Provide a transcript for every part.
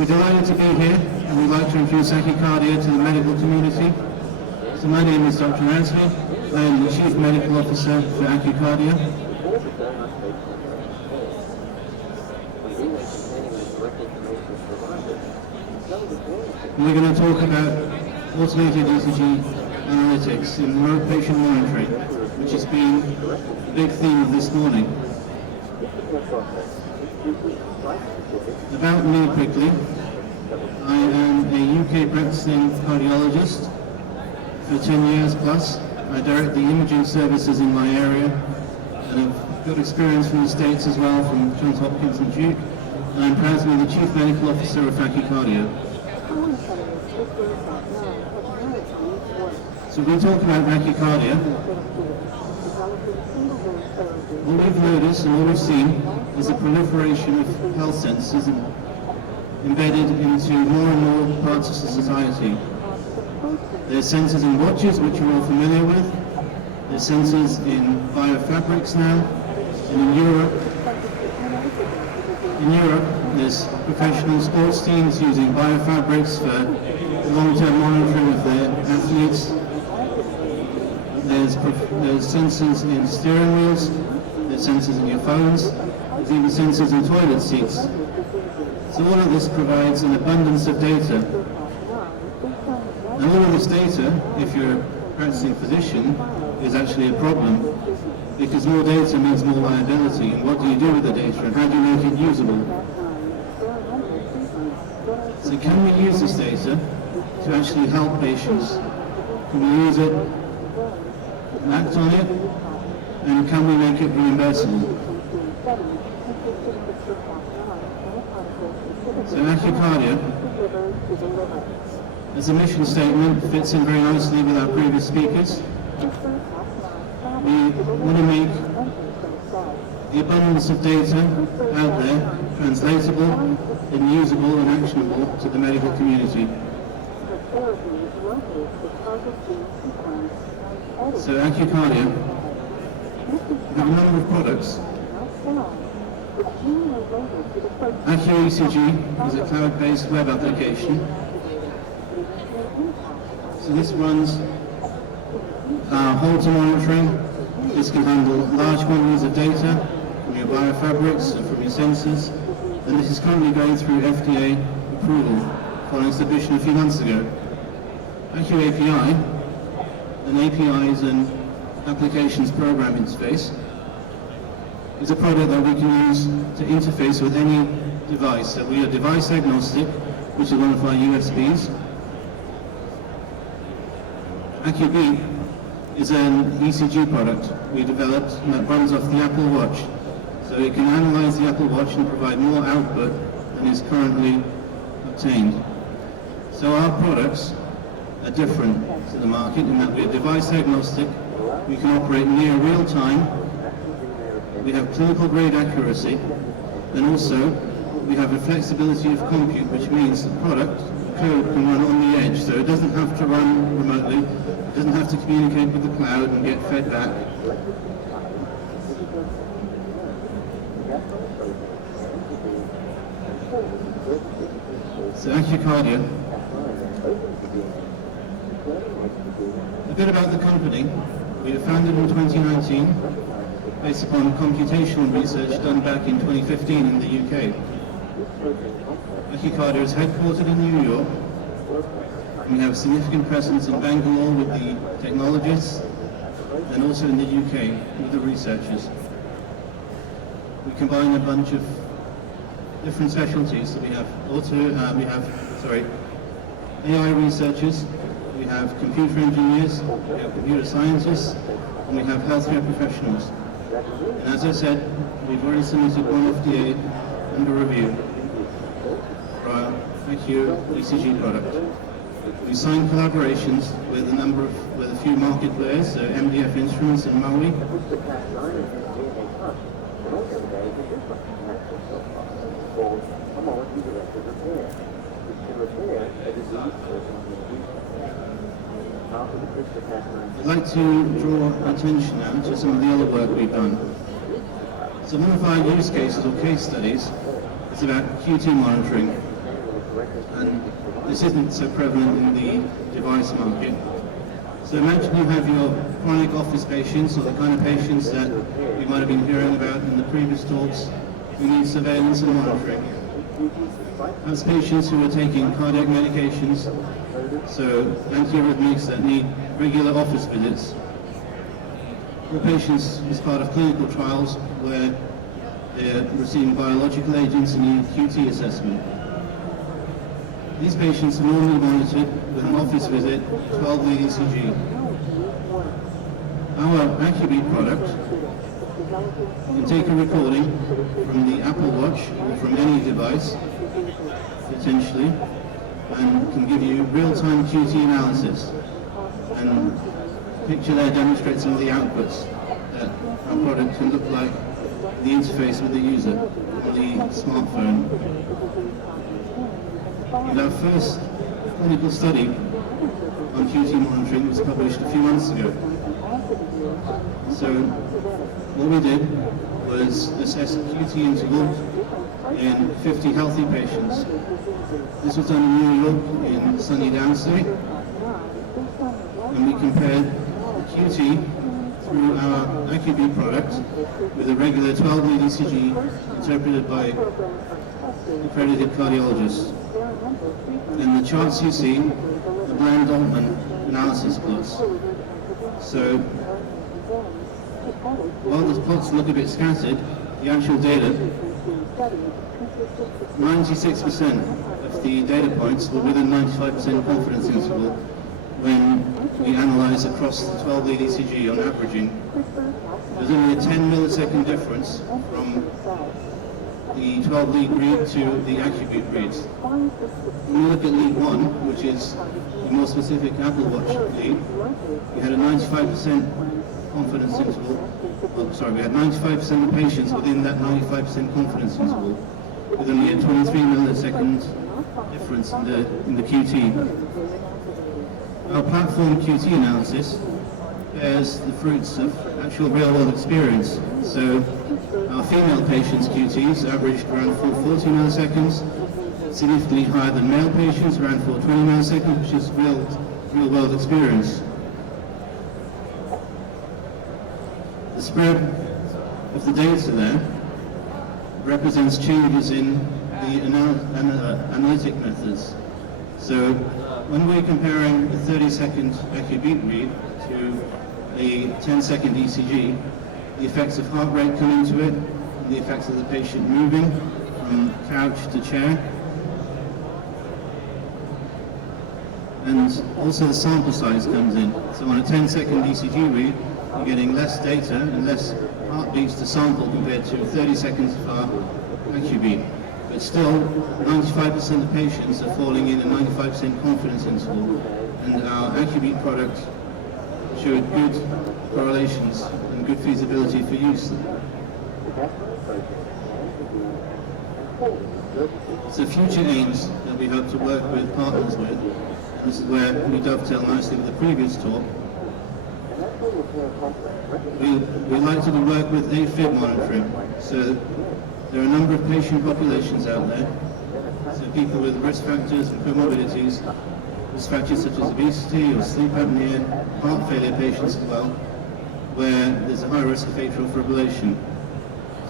We're delighted to be here, and we'd like to introduce AccuKardia to the medical community. So my name is Dr. Razi. I am the Chief Medical Officer for AccuKardia. We're going to talk about automated ECG analytics in remote patient monitoring, which has been the big theme of this morning. About me quickly, I am a UK practicing cardiologist for 10 years plus. I direct the imaging services in my area, and I've got experience from the States as well, from Johns Hopkins and Duke, and I'm proud to be the Chief Medical Officer of AccuKardia. So we're talking about AccuKardia. What we've noticed and what we've seen is a proliferation of health sensors embedded into more and more parts of society. There's sensors in watches, which you're all familiar with. There's sensors in biofabrics now. And in Europe, there's professional sports teams using biofabrics for long-term monitoring of their athletes. There's sensors in steering wheels. There's sensors in your phones. There's even sensors in toilet seats. So all of this provides an abundance of data. And all of this data, if you're a practicing physician, is actually a problem, because more data means more liability. And what do you do with the data, and how do you make it usable? So can we use this data to actually help patients? Can we use it, act on it, and can we make it reimbursable? So AccuKardia, as a mission statement, fits in very nicely with our previous speakers. We want to make the abundance of data out there translatable and usable and actionable to the medical community. So AccuKardia, we have a number of products. AccuECG is a cloud-based web application. So this runs Holter monitoring. This can handle large quantities of data from your biofabrics and from your sensors. And this is currently going through FDA approval following submission a few months ago. AccuAPI, an APIs and applications program interface, is a product that we can use to interface with any device. So we are device agnostic, which is one of our USPs. AccuBeep is an ECG product we developed that runs off the Apple Watch. So it can analyze the Apple Watch and provide more output than is currently obtained. So our products are different to the market in that we are device agnostic, we can operate near real time, we have clinical grade accuracy, and also we have a flexibility of compute, which means the product code can run on the edge, so it doesn't have to run remotely, it doesn't have to communicate with the cloud and get fed back. So AccuKardia. A bit about the company. We were founded in 2019 based upon computational research done back in 2015 in the UK. AccuKardia is headquartered in New York. We have significant presence in Bangalore with the technologists and also in the UK with the researchers. We combine a bunch of different specialties. So we have AI researchers, we have computer engineers, we have computer scientists, and we have healthcare professionals. And as I said, we've already submitted one FDA under review for our AccuECG product. We signed collaborations with a few market players, so MDF Instruments and Maui. I'd like to draw attention now to some of the other work we've done. So one of our use cases or case studies is about QT monitoring. and this isn't so prevalent in the device market. So imagine you have your chronic office patients, or the kind of patients that you might have been hearing about in the previous talks, who need surveillance and monitoring. That's patients who are taking cardiac medications, so antiarrhythmics that need regular office visits, or patients as part of clinical trials where they're receiving biological agents and need QT assessment. These patients are normally monitored with an office visit, 12-lead ECG. Our AccuBeat product can take a recording from the Apple Watch or from any device, potentially, and can give you real-time QT analysis. And the picture there demonstrates some of the outputs that our product can look like, the interface with the user, the smartphone. And our first clinical study on QT monitoring was published a few months ago. So what we did was assess the QT interval in 50 healthy patients. This was done in New York in sunny downstate, and we compared the QT through our AccuBeat product with a regular 12-lead ECG interpreted by accredited cardiologists. And the charts you see are Bland-Altman analysis plots. So while the plots look a bit scattered, the actual data, 96% of the data points were within 95% confidence interval when we analyze across the 12-lead ECG on averaging. There's only a 10 millisecond difference from the 12-lead read to the AccuBeat reads. When we look at lead 1, which is the more specific Apple Watch lead, we had a 95% confidence interval. We had 95% of patients within that 95% confidence interval, with only a 23 millisecond difference in the QT. Our platform QT analysis bears the fruits of actual real-world experience. So our female patients' QTs averaged around 440 milliseconds, significantly higher than male patients, around 420 milliseconds, which is real-world experience. The spread of the data there represents changes in the analytic methods. So when we're comparing a 30-second AccuBeat read to a 10-second ECG, the effects of heart rate come into it, and the effects of the patient moving from couch to chair, and also the sample size comes in. So on a 10-second ECG read, you're getting less data and less heartbeats to sample compared to 30 seconds of our AccuBeat. But still, 95% of patients are falling in a 95% confidence interval, and our AccuBeat product showed good correlations and good feasibility for use. So future aims that we hope to work with partners with, and this is where we dovetail nicely with the previous talk, we like to work with AFib monitoring. So there are a number of patient populations out there, so people with risk factors and comorbidities, risk factors such as obesity or sleep apnea, heart failure patients as well, where there's a high risk of atrial fibrillation.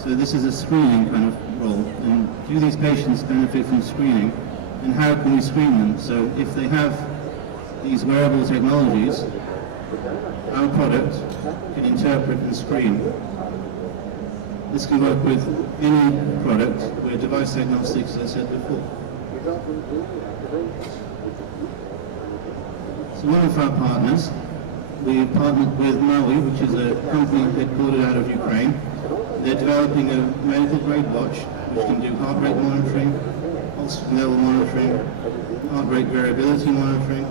So this is a screening kind of role, and do these patients benefit from screening, and how can we screen them? So if they have these wearable technologies, our product can interpret and screen. This can work with any product. We're device agnostic, as I said before. So one of our partners, we've partnered with Maui, which is a company headquartered out of Ukraine. They're developing a medical grade watch which can do heart rate monitoring, pulse level monitoring, heart rate variability monitoring,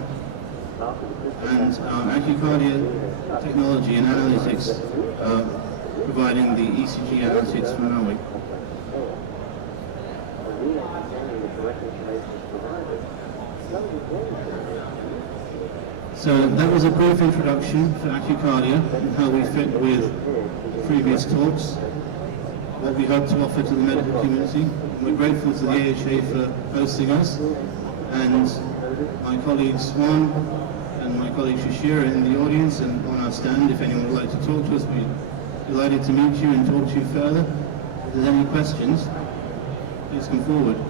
and our AccuKardia technology and analytics providing the ECG analytics from Maui. So that was a brief introduction for AccuKardia and how we fit with previous talks. what we hope to offer to the medical community. We're grateful to the AHA for hosting us, and my colleague Swan and my colleague Shashira in the audience and on our stand. If anyone would like to talk to us, we'd be delighted to meet you and talk to you further. If there's any questions, please come forward.